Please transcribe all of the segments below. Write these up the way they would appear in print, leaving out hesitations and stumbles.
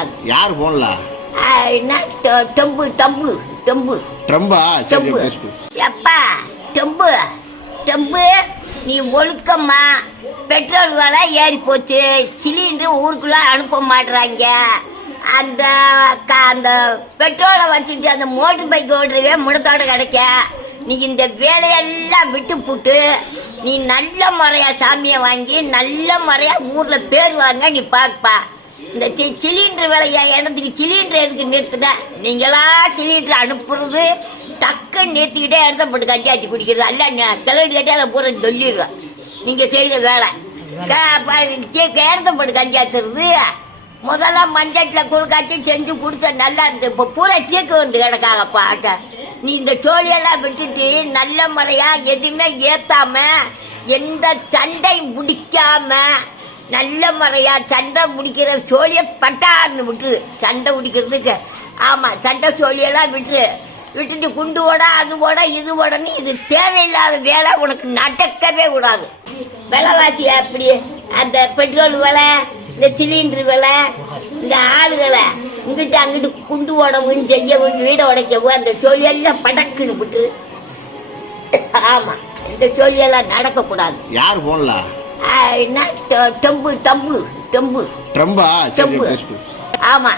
கூடாது. யார் போன்ல? என்ன டம்பு டம்பு டம்பு ட்ரம்பா? டம்பு எப்பா டம்பு டம்பு நீ ஒழுக்கம்மா. பெட்ரோல் விலை ஏறி போச்சு. சிலிண்டர் ஊருக்குள்ள அனுப்ப மாட்டுறாங்க. அந்த அந்த பெட்ரோலை வச்சுட்டு அந்த மோட்டர் பைக் ஓடுறவே முடத்தோட கிடைக்க. நீ இந்த வேலையெல்லாம் விட்டு போட்டு நீ நல்ல முறையா சாமியை வாங்கி நல்ல முறையா ஊர்ல பேர் வாங்க நீ பாப்பா. இந்த சிலிண்டர் விலையா இடத்துக்கு சிலிண்டர் எதுக்கு நிறுத்துன? நீங்களா சிலிண்டர் அனுப்புறது டக்குன்னு நிறுத்திக்கிட்டே இடத்த போட்டு கட்டியாச்சு குடிக்கிறது அல்ல. கிளறி கட்டியால பூரா சொல்லிடுவேன். நீங்க செய்த வேலை இடத்த போட்டு கட்டியாச்சுறது. முதல்ல மஞ்சட்டில் குழுக்காச்சி செஞ்சு குடிச்ச நல்லா இருந்து. இப்போ பூரா சீக்கு வந்து கிடக்காங்கப்பா. நீ இந்த சோழியெல்லாம் விட்டுட்டு நல்ல முறையா எதுவுமே ஏத்தாம எந்த சண்டையும் முடிக்காம நல்ல முறையா சண்டை முடிக்கிற சோழிய பட்டான்னு விட்டுரு. சண்டை முடிக்கிறதுக்கு ஆமா சண்டை சோழியெல்லாம் விட்டுட்டு குண்டு ஓட அது ஓட இது ஓடன்னு இது தேவையில்லாத வேலை உனக்கு நடக்கவே கூடாது. விலைவாசி அப்படி அந்த பெட்ரோல் விலை, இந்த சிலிண்டர் விலை, இந்த ஆளுகளை இங்கிட்ட அங்கிட்டு குண்டு ஓடவும் செய்யவும் வீடை உடைக்கவும் அந்த சோழியெல்லாம் படக்குன்னு விட்டுரு. ஆமா இந்த சோழியெல்லாம் நடக்கக்கூடாது. யார் போன்ல? என்ன டம்பு டம்பு டம்பு ட்ரம்பா? டம்பு ஆமா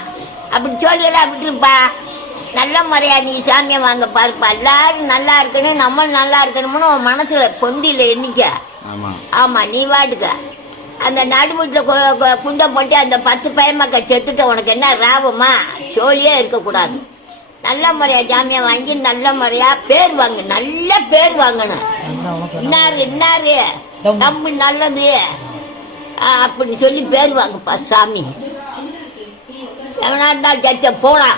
அப்படி சோழியெல்லாம் விட்டுருப்பா. நல்ல முறையா நீ சாமியை வாங்க பாருப்பா. எல்லாரும் நல்லா இருக்கணும் நம்ம நல்லா இருக்கணும்னு உன் மனசுல பொந்தில எண்ணிக்க. ஆமா நீ வாட்டுக்க அந்த நடுமுட்டுல குண்டை போட்டு அந்த 10 பயமக்க செத்துட்ட உனக்கு என்ன ராபமா? சோழியே இருக்கக்கூடாது. நல்ல முறையா ஜாமியா வாங்கி நல்ல முறையா பேர் வாங்க. நல்ல பேர் வாங்கணும். இன்னாரு தம்பு நல்லது அப்படின்னு சொல்லி பேர் வாங்கப்பா சாமி. எவனா இருந்தா ஜட்ஜ போடா.